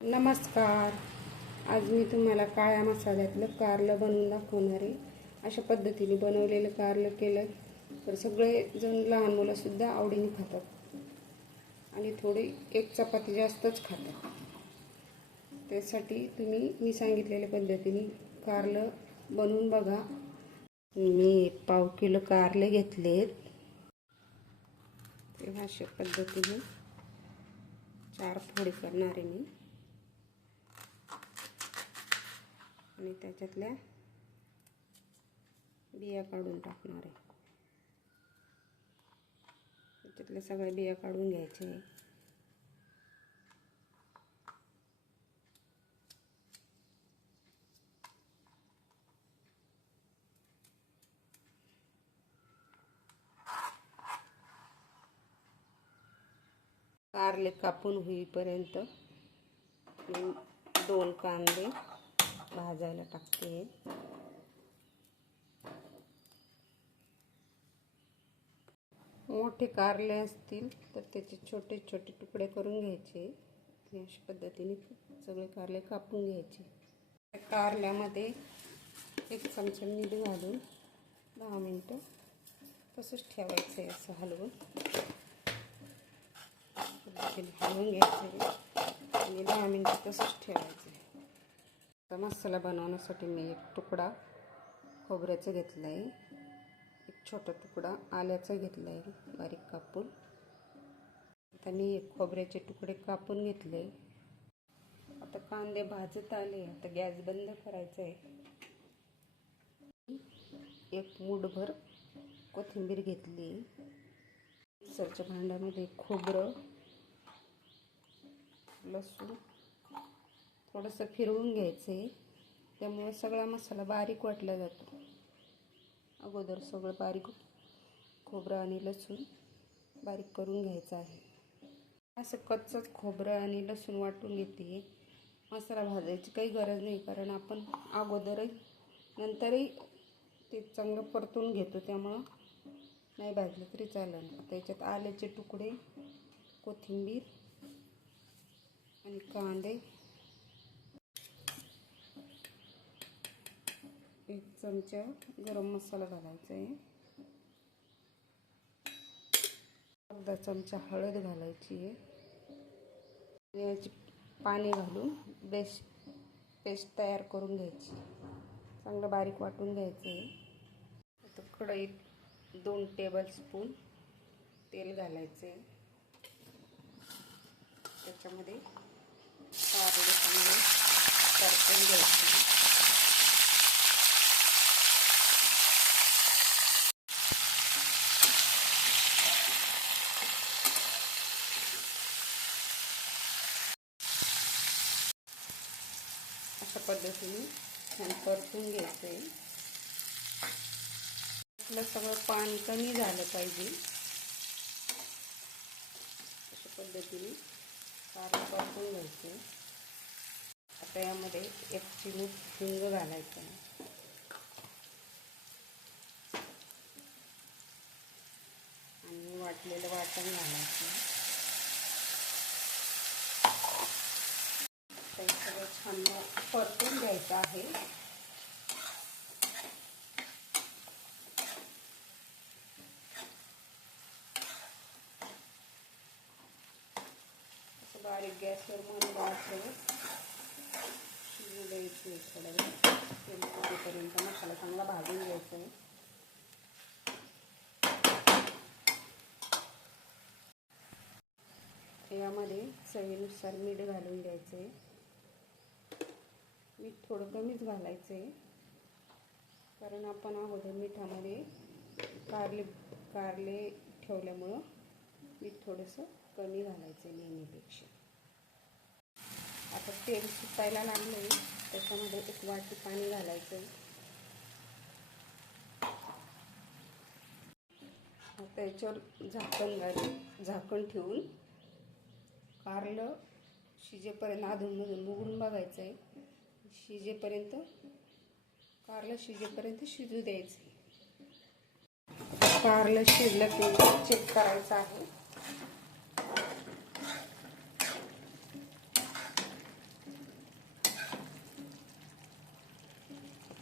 नमस्कार. आज मी तुम्हाला काळ्या मसाल्यातलं कारलं बनवून दाखवणार आहे. अशा पद्धतीने बनवलेलं कारलं केलं तर सगळेजण लहान मुलंसुद्धा आवडीने खातात. आणि थोडी एक चपाती जास्तच खातात. त्यासाठी तुम्ही मी सांगितलेल्या पद्धतीने कारलं बनवून बघा. मी पाव किलो कारले घेतलेत. तेव्हा अशा पद्धतीने चार फोडी करणार आहे मी. आणि त्याच्यातल्या बिया काढून टाकणार आहे. त्याच्यातल्या सगळ्या बिया काढून घ्यायच्या आहे. कारले कापून होईपर्यंत दोन कांदे भाजायला टाकते. मोठे कारले असतील तर त्याचे छोटे छोटे तुकडे करून घ्यायचे. अशा पद्धतीने सगळे कारले कापून घ्यायचे. त्या कारल्यामध्ये एक चमचा मीठ घालून दहा मिनटं तसंच ठेवायचं आहे असं हलवून. हलवून घ्यायचं आणि दहा मिनटं तसंच ठेवायचं आहे आता मसाला बनवण्यासाठी मी एक तुकडा खोबऱ्याचा घेतला आहे. एक छोटा तुकडा आल्याचा घेतला आहे. बारीक कापून. आता मी एक खोबऱ्याचे तुकडे कापून घेतले. आता कांदे भाजत आले. आता गॅस बंद करायचा आहे. एक मूठभर कोथिंबीर घेतली. मिक्सरच्या भांड्यामध्ये खोबरं लसूण थोडंसं फिरवून घ्यायचं. आहे त्यामुळे सगळा मसाला बारीक वाटला जातो. अगोदर सगळं बारीक खोबरं आणि लसूण बारीक करून घ्यायचं आहे. असं कच्चंच खोबरं आणि लसूण वाटून घेते. मसाला भाजायची काही गरज नाही कारण आपण अगोदरही नंतरही ते चांगलं परतून घेतो त्यामुळं नाही भाजलं तरी चालेल. त्याच्यात आल्याचे तुकडे कोथिंबीर आणि कांदे एक चमचा गरम मसाला घालायचा आहे. अर्धा चमचा हळद घालायची आहे. याची पाणी घालून बेस्ट पेस्ट तयार करून घ्यायची. चांगलं बारीक वाटून घ्यायचं आहे. आता कढईत दोन टेबल स्पून तेल घालायचं आहे. त्याच्यामध्ये कारले चांगले परतून घ्यायचे अशा पद्धतीने छान परतून घ्यायचं आहे आपलं सगळं पाणी कमी झालं पाहिजे. अशा पद्धतीने सारं परतून घ्यायचं. आता यामध्ये एक चिमूट हिंग घालायचं. आहे आणि वाटलेलं वाटण घालायचं. सगळं छान घ्यायचं आहे. असं बारीक गॅसवर म्हणून असं शिजू द्यायचं थोडं तेल मसाला चांगला भाजून घ्यायचा आहे. यामध्ये चवीनुसार मीठ घालून द्यायचे आहे मीठ थोडं कमीच घालायचं आहे कारण आपण अगोदर मिठामध्ये कारले कारले ठेवल्यामुळं मीठ थोडंसं कमी घालायचं आहे नेहमीपेक्षा. आता तेल सुकायला लागलं आहे त्याच्यामध्ये एक वाटी पाणी घालायचं आहे त्याच्यावर झाकण घालून झाकण ठेवून कारलं शिजेपर्यंत अधूनमधून उघडून बघायचं आहे शिजेपर्यंत कारलं शिजेपर्यंत शिजू द्यायचं. कारलं शिजलं की चेक करायचं आहे.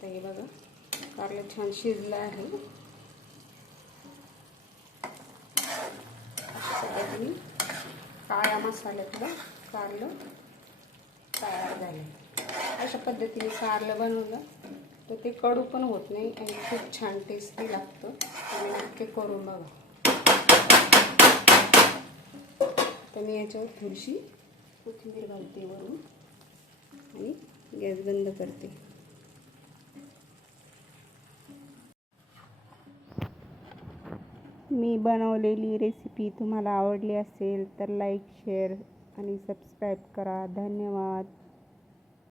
हे बघा कारलं छान शिजलं आहे. सगळ्यात मी काळ्या मसाल्यातलं कारलं तयार झालं अशा पद्धतीने कारलं बनवलं. तर ते कडू पण होत नाही आणि खूप छान टेस्टी लागतं. आणि नक्की करून बघा. तर मी याच्यावर थोडीशी कोथिंबीर घालते वरून आणि गॅस बंद करते. मी बनवलेली रेसिपी तुम्हाला आवडली असेल तर लाईक शेअर आणि सबस्क्राईब करा. धन्यवाद.